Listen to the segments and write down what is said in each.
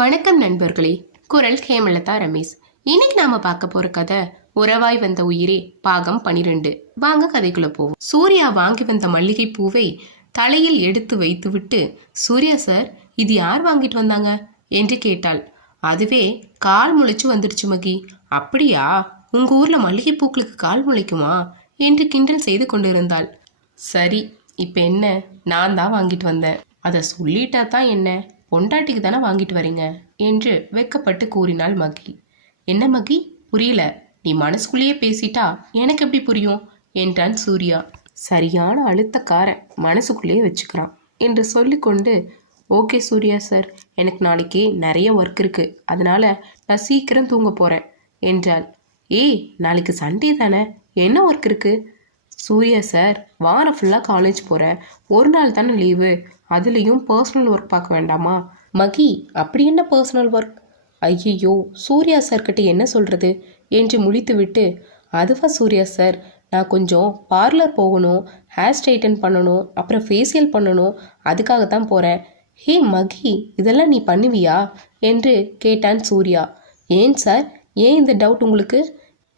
வணக்கம் நண்பர்களே. குரல் ஹேமலதா ரமேஷ். இன்னைக்கு நாம பார்க்க போற கதை உறவாய் வந்த உயிரே பாகம் பனிரெண்டு. வாங்க கதைக்குள்ள போவோம். சூர்யா வாங்கி வந்த மல்லிகை பூவை தலையில் எடுத்து வைத்துவிட்டு சூர்யா சார் இது யார் வாங்கிட்டு வந்தாங்க? என்று கேட்டாள். அதுவே கால் முளைச்சு வந்துடுச்சு மகி. அப்படியா? உங்க ஊர்ல மல்லிகை பூக்களுக்கு கால் முளைக்குமா? என்று கிண்டல் செய்து கொண்டிருந்தாள். சரி இப்ப என்ன? நான் தான் வாங்கிட்டு வந்தேன். அதை சொல்லிட்டா தான் என்ன? பொண்டாட்டிக்கு தானே வாங்கிட்டு வரீங்க? என்று வெக்கப்பட்டு கூறினாள் மகி. என்ன மகி? புரியல. நீ மனசுக்குள்ளேயே பேசிட்டா எனக்கு எப்படி புரியும்? என்றான் சூர்யா. சரியான அழுத்தக்காரன். மனசுக்குள்ளேயே வச்சுக்கிறான் என்று சொல்லிக்கொண்டு ஓகே சூர்யா சார். எனக்கு நாளைக்கு நிறைய ஒர்க் இருக்குது அதனால் நான் சீக்கிரம் தூங்க போகிறேன் என்றாள். ஏய் நாளைக்கு சண்டே தானே? என்ன ஒர்க் இருக்குது சூர்யா சார் வாரம் ஃபுல்லாக காலேஜ் போகிறேன் ஒரு நாள் தானே லீவு அதுலேயும் பர்சனல் ஒர்க் பார்க்க வேண்டாமா? மகி அப்படி என்ன பர்சனல் ஒர்க் ஐயையோ சூர்யா சார்கிட்ட என்ன சொல்கிறது என்று முழித்துவிட்டு அதுவா சூர்யா சார் நான் கொஞ்சம் பார்லர் போகணும் ஹேர் ஸ்ட்ரைட்டன் பண்ணணும் அப்புறம் ஃபேஷியல் பண்ணணும் அதுக்காக தான் போகிறேன் ஹே மகி இதெல்லாம் நீ பண்ணுவியா? என்று கேட்டான் சூர்யா. ஏன் சார் ஏன் இந்த டவுட் உங்களுக்கு?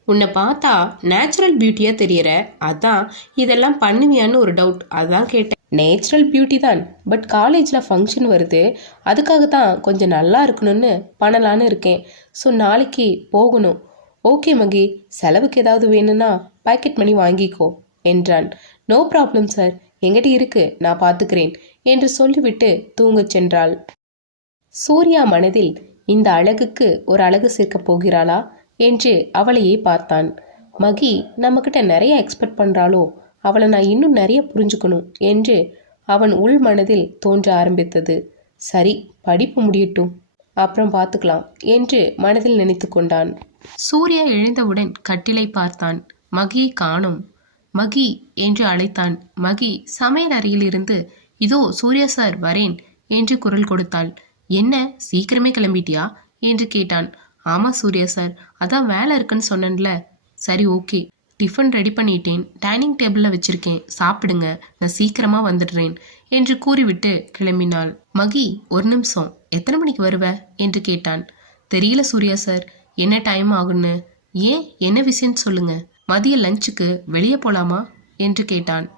உன்னை பார்த்தா நேச்சுரல் பியூட்டியாக தெரியற. அதான் இதெல்லாம் பண்ணுவியான்னு ஒரு டவுட் அதான் கேட்டேன். நேச்சுரல் பியூட்டி தான். பட் காலேஜில் ஃபங்க்ஷன் வருது. அதுக்காக தான் கொஞ்சம் நல்லா இருக்கணும்னு பண்ணலான்னு இருக்கேன். ஸோ நாளைக்கு போகணும். ஓகே மகி. செலவுக்கு ஏதாவது வேணும்னா பாக்கெட் மணி வாங்கிக்கோ என்றான். No problem sir. எங்கிட்ட இருக்கு. நான் பார்த்துக்கிறேன் என்று சொல்லிவிட்டு தூங்கச் சென்றாள். சூர்யா மனதில் இந்த அழகுக்கு ஒரு அழகு சேர்க்கப் போகிறாளா? என்று அவளையே பார்த்தான். மகி நம்மக்கிட்ட நிறைய எக்ஸ்பெக்ட் பண்ணுறாளோ அவளை நான் இன்னும் நிறைய புரிஞ்சுக்கணும் என்று அவன் உள் மனதில் தோன்ற ஆரம்பித்தது. சரி படிப்பு முடியட்டும். அப்புறம் பார்த்துக்கலாம் என்று மனதில் நினைத்து கொண்டான். சூர்யா எழுந்தவுடன் கட்டிலை பார்த்தான். மகியை காணோம். மகி என்று அழைத்தான். மகி சமையல் அறையிலிருந்து இதோ சூர்யா சார் வரேன் என்று குரல் கொடுத்தாள். என்ன சீக்கிரமே கிளம்பிட்டியா? என்று கேட்டான். ஆமாம் சூர்யா சார் அதான் வேலை இருக்குன்னு சொன்னேன்ல. சரி ஓகே. டிஃபன் ரெடி பண்ணிட்டேன். டைனிங் டேபிளில் வச்சிருக்கேன். சாப்பிடுங்க. நான் சீக்கிரமாக வந்துடுறேன் என்று கூறிவிட்டு கிளம்பினாள். மகி ஒரு நிமிஷம். எத்தனை மணிக்கு வருவ? என்று கேட்டான். தெரியல சூர்யா சார். என்ன டைம் ஆகுன்னு ஏன்? என்ன விஷயம்னு சொல்லுங்க. மதிய லஞ்சுக்கு வெளியே போலாமா? என்று கேட்டான்.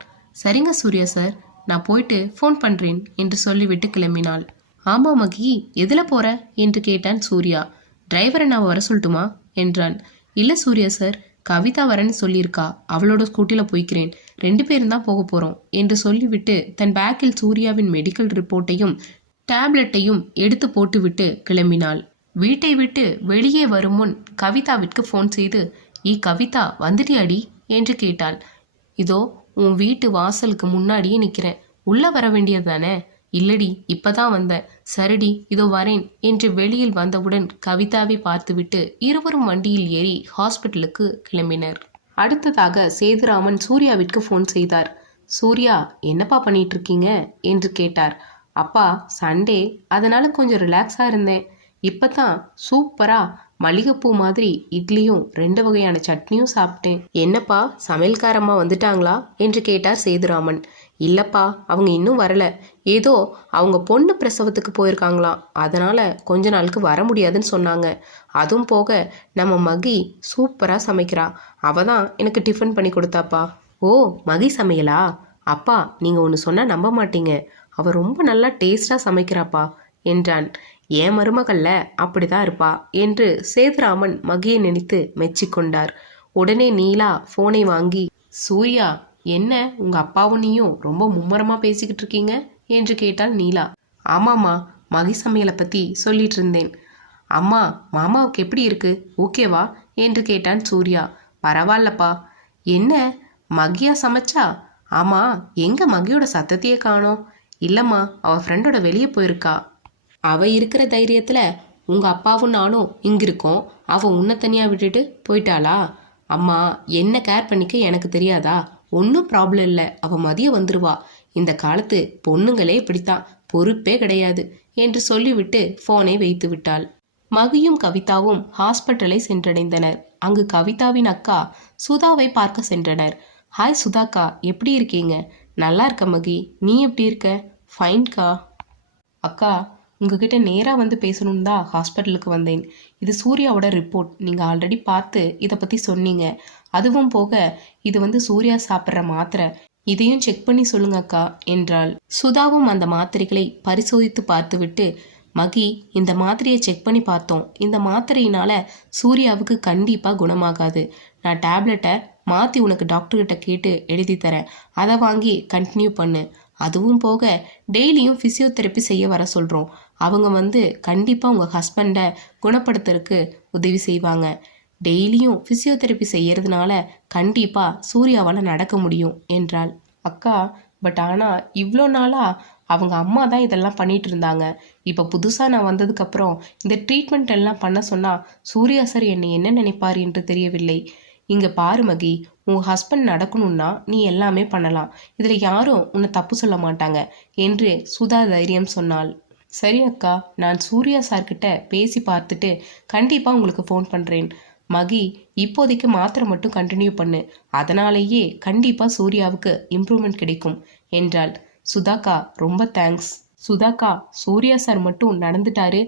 சரிங்க சூர்யா சார். நான் போயிட்டு ஃபோன் பண்ணுறேன் என்று சொல்லிவிட்டு கிளம்பினாள். ஆமாம் மகி எதில் போகிற என்று கேட்டான் சூர்யா. டிரைவரை நான் வர சொல்லட்டுமா? என்றான். இல்லை சூர்யா சார். கவிதா வரேன்னு சொல்லியிருக்கா. அவளோட ஸ்கூட்டியில் போய்க்கிறேன். ரெண்டு பேரும் தான் போக போகிறோம் என்று சொல்லிவிட்டு தன் பேக்கில் சூர்யாவின் மெடிக்கல் ரிப்போர்ட்டையும் டேப்லெட்டையும் எடுத்து போட்டுவிட்டு கிளம்பினாள். வீட்டை விட்டு வெளியே வரும் முன் கவிதாவிற்கு ஃபோன் செய்து ஈ கவிதா வந்துட்டியாடி? என்று கேட்டாள். இதோ உன் வீட்டு வாசலுக்கு முன்னாடியே நிற்கிறேன் உள்ளே வர வேண்டியது தானே? இல்லடி இப்பதான் வந்தேன். சரிடி இதோ வரேன் என்று வெளியில் வந்தவுடன் கவிதாவை பார்த்துவிட்டு இருவரும் வண்டியில் ஏறி ஹாஸ்பிட்டலுக்கு கிளம்பினர். அடுத்ததாக சேதுராமன் சூர்யாவிற்கு ஃபோன் செய்தார். சூர்யா என்னப்பா பண்ணிட்டு இருக்கீங்க என்று கேட்டார். அப்பா சண்டே அதனால கொஞ்சம் ரிலாக்ஸாக இருந்தேன். இப்பதான் சூப்பரா மல்லிகைப்பூ மாதிரி இட்லியும் ரெண்டு வகையான சட்னியும் சாப்பிட்டேன். என்னப்பா சமையல்காரம்மா வந்துட்டாங்களா? என்று கேட்டார் சேதுராமன். இல்லைப்பா அவங்க இன்னும் வரல. ஏதோ அவங்க பொண்ணு பிரசவத்துக்கு போயிருக்காங்களாம் அதனால் கொஞ்ச நாளுக்கு வர முடியாதுன்னு சொன்னாங்க. அதுவும் போக நம்ம மகி சூப்பராக சமைக்கிறா. அவ தான் எனக்கு டிஃபன் பண்ணி கொடுத்தாப்பா. ஓ மகி சமையலா? அப்பா நீங்கள் ஒன்று சொன்னால் நம்ப மாட்டீங்க. அவள் ரொம்ப நல்லா டேஸ்ட்டாக சமைக்கிறாப்பா என்றான். என் மருமகள்ல அப்படிதான் இருப்பா? என்று சேதுராமன் மகியை நினைத்து மெச்சிக்கொண்டார். உடனே நீலா ஃபோனை வாங்கி சூர்யா என்ன உங்க அப்பாவும் நீயும் ரொம்ப மும்மரமா பேசிக்கிட்டு இருக்கீங்க? என்று கேட்டாள் நீலா. ஆமாம்மா மகி சமையலை பத்தி சொல்லிட்டு இருந்தேன். அம்மா மாமாவுக்கு எப்படி இருக்கு? ஓகேவா என்று கேட்டான் சூர்யா. பரவாயில்லப்பா. என்ன மகியா சமைச்சா? ஆமா எங்க மகியோட சத்தத்தையே காணோம். இல்லம்மா அவ ஃப்ரெண்டோட வெளியே போயிருக்கா. அவ இருக்கிற தைரியத்துல உங்க அப்பாவும் நானும் இங்கே இருக்கோம் அவ உன்னை தனியா விட்டுட்டு போயிட்டாளா? அம்மா என்ன கேர் பண்ணிக்க எனக்கு தெரியாதா? ஒன்றும் ப்ராப்ளம் இல்லை. அவள் மதியம் வந்துருவா. இந்த காலத்து பொண்ணுங்களே இப்படித்தான். பொறுப்பே கிடையாது என்று சொல்லிவிட்டு போனை வைத்து விட்டாள். மகியும் கவிதாவும் ஹாஸ்பிட்டலை சென்றடைந்தனர். அங்கு கவிதாவின் அக்கா சுதாவை பார்க்க சென்றனர். ஹாய் சுதாக்கா எப்படி இருக்கீங்க? நல்லா இருக்க மகி. நீ எப்படி இருக்க? ஃபைன்கா அக்கா உங்ககிட்ட நேராக வந்து பேசணும்னு தான் ஹாஸ்பிட்டலுக்கு வந்தேன். இது சூர்யாவோட ரிப்போர்ட் நீங்கள் ஆல்ரெடி பார்த்து இதை பற்றி சொன்னீங்க. அதுவும் போக இது வந்து சூர்யா சாப்பிட்ற மாத்திரை. இதையும் செக் பண்ணி சொல்லுங்க அக்கா என்றாள். சுதாவும் அந்த மாத்திரைகளை பரிசோதித்து பார்த்துவிட்டு மகி இந்த மாத்திரையை செக் பண்ணி பார்த்தோம். இந்த மாத்திரையினால சூர்யாவுக்கு கண்டிப்பாக குணமாகாது. நான் டேப்லெட்டை மாற்றி உனக்கு டாக்டர்கிட்ட கேட்டு எழுதி தரேன். அதை வாங்கி கண்டினியூ பண்ணு. அதுவும் போக டெய்லியும் ஃபிசியோதெரப்பி செய்ய வர சொல்கிறோம் அவங்க வந்து கண்டிப்பாக உங்கள் ஹஸ்பண்டை குணப்படுத்துறதுக்கு உதவி செய்வாங்க. டெய்லியும் ஃபிசியோதெரப்பி செய்யறதுனால கண்டிப்பாக சூர்யாவால் நடக்க முடியும் என்றாள். அக்கா பட் ஆனால் இவ்வளோ நாளாக அவங்க அம்மா தான் இதெல்லாம் பண்ணிட்டு இருந்தாங்க. இப்போ புதுசாக நான் வந்ததுக்கப்புறம் இந்த ட்ரீட்மெண்ட் எல்லாம் பண்ண சொன்னால் சூர்யா சார் என்னை என்ன நினைப்பார் என்று தெரியவில்லை. இங்கே பாரு மகி உன் ஹஸ்பண்ட் நடக்கணும்னா நீ எல்லாமே பண்ணலாம். இதில் யாரும் உன்னை தப்பு சொல்ல மாட்டாங்க என்று சுதா தைரியம் சொன்னாள். சரி அக்கா நான் சூர்யா சார்கிட்ட பேசி பார்த்துட்டு கண்டிப்பாக உங்களுக்கு ஃபோன் பண்ணுறேன் மகி இப்போதைக்கு மாத்திரை மட்டும் கண்டினியூ பண்ணு. அதனாலேயே கண்டிப்பாக சூர்யாவுக்கு இம்ப்ரூவ்மெண்ட் கிடைக்கும் என்றாள். சுதாக்கா ரொம்ப தேங்க்ஸ் சுதாக்கா சூர்யா சார் மட்டும் நடந்துட்டாரு.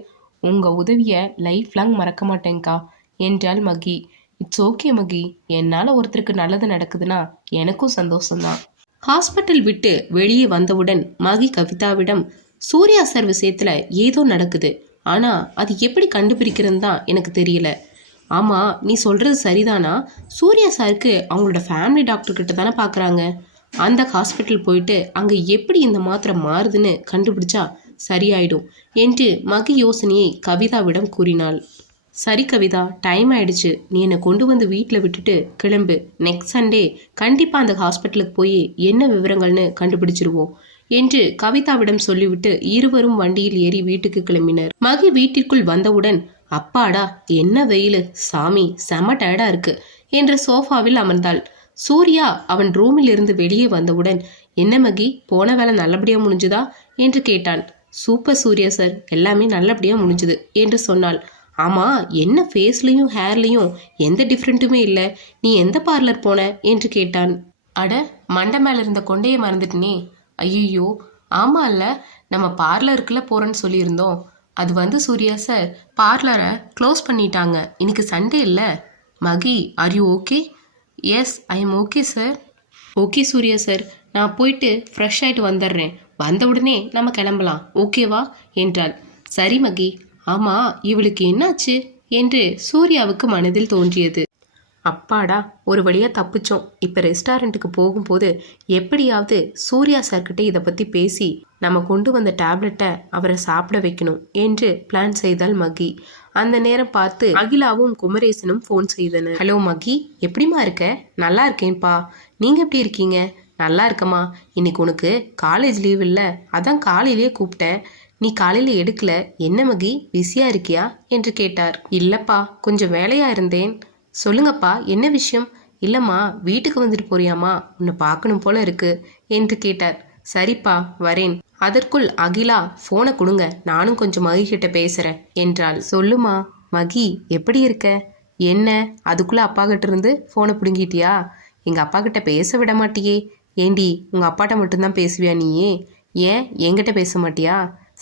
உங்கள் உதவியை லைஃப் லாங் மறக்க மாட்டேங்க்கா என்றாள் மகி. இட்ஸ் ஓகே மகி. என்னால் ஒருத்தருக்கு நல்லது நடக்குதுன்னா எனக்கும் சந்தோஷம்தான். ஹாஸ்பிட்டல் விட்டு வெளியே வந்தவுடன் மகி கவிதாவிடம் சூர்யா சார் விஷயத்தில் ஏதோ நடக்குது. ஆனால் அது எப்படி கண்டுபிடிக்கிறதுன்னு தான் எனக்கு தெரியல. ஆமாம் நீ சொல்கிறது சரிதானா? சூர்யா சாருக்கு அவங்களோட ஃபேமிலி டாக்டர் கிட்ட தானே பார்க்குறாங்க அந்த ஹாஸ்பிட்டல் போயிட்டு அங்கே எப்படி இந்த மாத்திரை மாறுதுன்னு கண்டுபிடிச்சா சரியாயிடும் என்று மகி யோசனையை கவிதாவிடம் கூறினாள். சரி கவிதா டைம் ஆயிடுச்சு. நீ என்னை கொண்டு வந்து வீட்டில் விட்டுட்டு கிளம்பு. நெக்ஸ்ட் சண்டே கண்டிப்பாக அந்த ஹாஸ்பிட்டலுக்கு போய் என்ன விவரங்கள்னு கண்டுபிடிச்சிருவோம் என்று கவிதாவிடம் சொல்லிவிட்டு இருவரும் வண்டியில் ஏறி வீட்டுக்கு கிளம்பினர். மகி வீட்டிற்குள் வந்தவுடன் அப்பாடா என்ன வெயில்? சாமி செம டயர்டா இருக்கு என்று சோஃபாவில் அமர்ந்தாள். சூர்யா அவன் ரூமில் இருந்து வெளியே வந்தவுடன் என்ன மகி போன வேலை நல்லபடியா முடிஞ்சுதா? என்று கேட்டான். சூப்பர் சூர்யா சார் எல்லாமே நல்லபடியா முடிஞ்சுது என்று சொன்னாள். ஆமா என்ன ஃபேஸ்லேயும் ஹேர்லேயும் எந்த டிஃப்ரெண்ட்டுமே இல்லை. நீ எந்த பார்லர் போன? என்று கேட்டான். அட மண்டை மேல இருந்த கொண்டையை மறந்துட்டனே. ஐயோ ஆமா இல்ல நம்ம பார்லருக்குள்ள போறேன்னு சொல்லியிருந்தோம். அது வந்து சூர்யா சார் பார்லரை க்ளோஸ் பண்ணிட்டாங்க. இன்னைக்கு சண்டே இல்லை. Mahi are you okay yes I am okay sir okay Surya sir நான் போயிட்டு ஃப்ரெஷ் ஆகிட்டு வந்துடுறேன். வந்த உடனே நம்ம கிளம்பலாம். ஓகேவா என்றாள். சரி மகி. ஆமாம் இவளுக்கு என்னாச்சு? என்று சூர்யாவுக்கு மனதில் தோன்றியது. அப்பாடா ஒரு வழியாக தப்பிச்சோம். இப்போ ரெஸ்டாரண்ட்டுக்கு போகும்போது எப்படியாவது சூர்யா சார்கிட்ட இதை பற்றி பேசி நம்ம கொண்டு வந்த டேப்லெட்டை அவரை சாப்பிட வைக்கணும் என்று பிளான் செய்தாள் மகி. அந்த நேரம் பார்த்து அகிலாவும் குமரேசனும் ஃபோன் செய்தனர். ஹலோ மகி எப்படிம்மா இருக்க? நல்லா இருக்கேன்ப்பா. நீங்கள் எப்படி இருக்கீங்க? நல்லா இருக்கம்மா. இன்னைக்கு உனக்கு காலேஜ் லீவ் இல்லை. அதான் காலையிலேயே கூப்பிட்டேன். நீ காலையில் எடுக்கல. என்ன மகி பிஸியாக இருக்கியா? என்று கேட்டார். இல்லைப்பா கொஞ்சம் வேலையாக இருந்தேன். சொல்லுங்கப்பா என்ன விஷயம்? இல்லைம்மா வீட்டுக்கு வந்துட்டு போறியாமா உன்னை பார்க்கணும் போல இருக்கு என்று கேட்டார். சரிப்பா வரேன். அதற்குள் அகிலா போனை கொடுங்க நானும் கொஞ்சம் மகி கிட்ட பேசுறேன் என்றாள். சொல்லுமா மகி எப்படி இருக்க? என்ன அதுக்குள்ள அப்பா கிட்ட இருந்து போனை பிடுங்கிட்டியா? எங்க அப்பா கிட்ட பேச விட மாட்டியே. ஏண்டி உங்க அப்பாட்ட மட்டும்தான் பேசுவியா நீயே? ஏன் என்கிட்ட பேச மாட்டியா?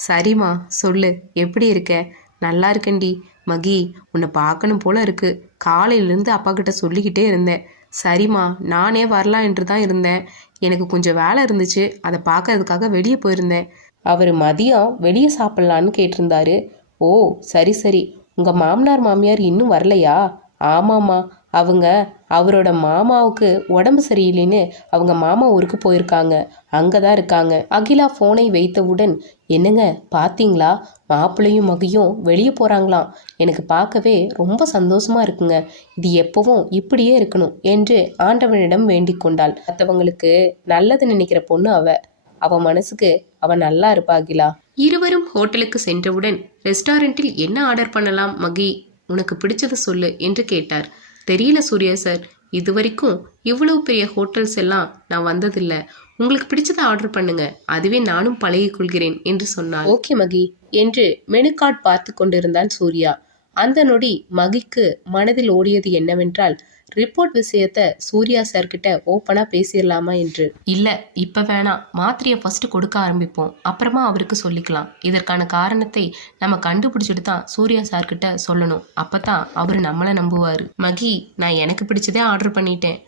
சரிம்மா சொல்லு எப்படி இருக்க? நல்லா இருக்கேன்டி. மகி உன்னை பார்க்கணும் போல இருக்கு. காலையிலேருந்து அப்பா கிட்ட சொல்லிக்கிட்டே இருந்தேன். சரிம்மா நானே வரலாம் என்று தான் இருந்தேன். எனக்கு கொஞ்சம் வேலை இருந்துச்சு. அதை பார்க்கறதுக்காக வெளியே போயிருந்தேன். அவர் மதியம் வெளியே சாப்பிட்லான்னு கேட்டிருந்தாரு. ஓ சரி சரி. உங்கள் மாமனார் மாமியார் இன்னும் வரலையா? ஆமாம்மா. அவங்க அவரோட மாமாவுக்கு உடம்பு சரியில்லைன்னு அவங்க மாமா ஊருக்கு போயிருக்காங்க. அங்கே தான் இருக்காங்க. அகிலா ஃபோனை வைத்தவுடன் என்னங்க பார்த்தீங்களா மாப்பிள்ளையும் மகியும் வெளியே போகிறாங்களாம் எனக்கு பார்க்கவே ரொம்ப சந்தோஷமாக இருக்குங்க. இது எப்பவும் இப்படியே இருக்கணும் என்று ஆண்டவனிடம் வேண்டிக் கொண்டாள். மற்றவங்களுக்கு நல்லது நினைக்கிற பொண்ணு அவ. அவ மனசுக்கு அவ நல்லா இருப்பா அகிலா. இருவரும் ஹோட்டலுக்கு சென்றவுடன் ரெஸ்டாரண்ட்டில் என்ன ஆர்டர் பண்ணலாம் மகி? உனக்கு பிடிச்சதை சொல்லு என்று கேட்டார். தெரியல சூர்யா சார். இது வரைக்கும் இவ்வளவு பெரிய ஹோட்டல்ஸ் எல்லாம் நான் வந்ததில்லை. உங்களுக்கு பிடிச்சதை ஆர்டர் பண்ணுங்க. அதுவே நானும் பழகிக் கொள்கிறேன் என்று சொன்னார் ஓகே மகி. என்று மெனு கார்டு பார்த்து கொண்டிருந்தான் சூர்யா. அந்த நொடி மகிக்கு மனதில் ஓடியது என்னவென்றால் ரிப்போர்ட் விஷயத்த சூர்யா சார் ஓப்பனாக பேசிடலாமா என்று. இல்லை இப்போ வேணாம் மாத்திரையை ஃபஸ்ட்டு கொடுக்க ஆரம்பிப்போம். அப்புறமா அவருக்கு சொல்லிக்கலாம். இதற்கான காரணத்தை நம்ம கண்டுபிடிச்சிட்டு தான் சூர்யா சார்கிட்ட சொல்லணும். அப்போ தான் அவர் நம்மளை நம்புவார். மகி நான் எனக்கு பிடிச்சதே ஆர்டர் பண்ணிட்டேன்.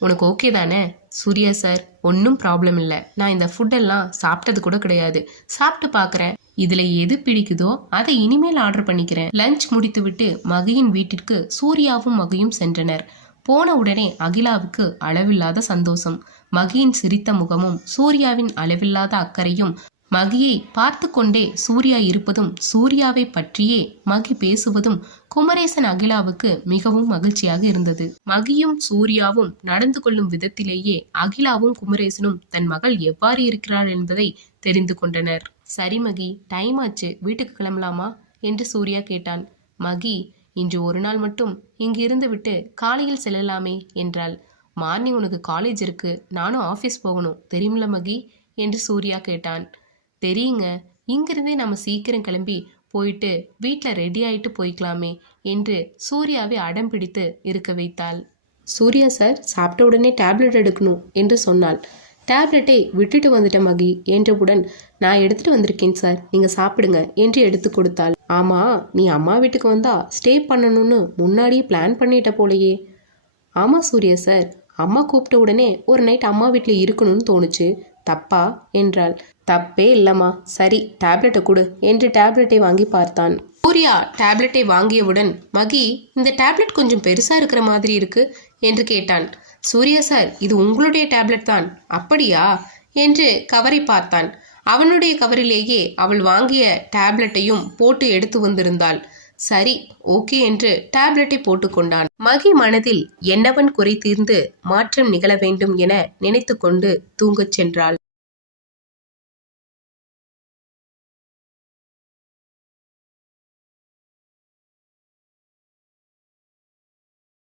உனக்கு ஓகே தானே? சூர்யா சார் ஒன்றும் ப்ராப்ளம் இல்லை. நான் இந்த ஃபுட்டெல்லாம் சாப்பிட்டது கூட கிடையாது. சாப்பிட்டு பார்க்குறேன் இதில் எது பிடிக்குதோ அதை இனிமேல் ஆர்டர் பண்ணிக்கிறேன். லஞ்ச் முடித்துவிட்டு மகியின் வீட்டிற்கு சூர்யாவும் மகியும் சென்றனர். போன உடனே அகிலாவுக்கு அளவில்லாத சந்தோஷம். மகியின் சிரித்த முகமும் சூர்யாவின் அளவில்லாத அக்கறையும் மகியை பார்த்து கொண்டே சூர்யா இருப்பதும் சூர்யாவை பற்றியே மகி பேசுவதும் குமரேசன் அகிலாவுக்கு மிகவும் மகிழ்ச்சியாக இருந்தது. மகியும் சூர்யாவும் நடந்து கொள்ளும் விதத்திலேயே அகிலாவும் குமரேசனும் தன் மகள் எவ்வாறு இருக்கிறாள் என்பதை தெரிந்து கொண்டனர். சரி மகி டைம் ஆச்சு வீட்டுக்கு கிளம்பலாமா? என்று சூர்யா கேட்டான். மகி இன்று ஒரு நாள் மட்டும் இங்கு இருந்து விட்டு காலையில் செல்லலாமே என்றாள். மார்னிங் உனக்கு காலேஜ் இருக்கு நானும் ஆஃபீஸ் போகணும் தெரியுமில்ல மகி? என்று சூர்யா கேட்டான். தெரியுங்க இங்கிருந்தே நம்ம சீக்கிரம் கிளம்பி போயிட்டு வீட்டில் ரெடி ஆயிட்டு போய்க்கலாமே என்று சூர்யாவை அடம் பிடித்து இருக்க வைத்தாள். சூர்யா சார் சாப்பிட்ட உடனே டேப்லெட் எடுக்கணும் என்று சொன்னாள். டேப்லெட்டை விட்டுட்டு வந்துட்ட மகி என்றவுடன் நான் எடுத்துகிட்டு வந்திருக்கேன் சார். நீங்கள் சாப்பிடுங்க என்று எடுத்து கொடுத்தாள். ஆமாம் நீ அம்மா வீட்டுக்கு வந்தா ஸ்டே பண்ணணும்னு முன்னாடியே பிளான் பண்ணிட்ட போலயே. ஆமாம் சூர்யா சார். அம்மா கூப்பிட்ட உடனே ஒரு நைட் அம்மா வீட்டில் இருக்கணும்னு தோணுச்சு. தப்பா? என்றாள். தப்பே இல்லம்மா. சரி டேப்லெட்டை கொடு என்று டேப்லெட்டை வாங்கி பார்த்தான். சூர்யா டேப்லெட்டை வாங்கியவுடன் மகி இந்த டேப்லெட் கொஞ்சம் பெருசாக இருக்கிற மாதிரி இருக்கு என்று கேட்டான். சூர்யா சார் இது உங்களுடைய டேப்லெட் தான். அப்படியா? என்று கவரை பார்த்தான். அவனுடைய கவரிலேயே அவள் வாங்கிய டேப்லெட்டையும் போட்டு எடுத்து வந்திருந்தாள். சரி ஓகே என்று டேப்லெட்டை போட்டுக்கொண்டான் மகி மனதில் என்னவன் குறை தீர்ந்து மாற்றம் நிகழ வேண்டும் என நினைத்துக்கொண்டு தூங்கச் சென்றாள்.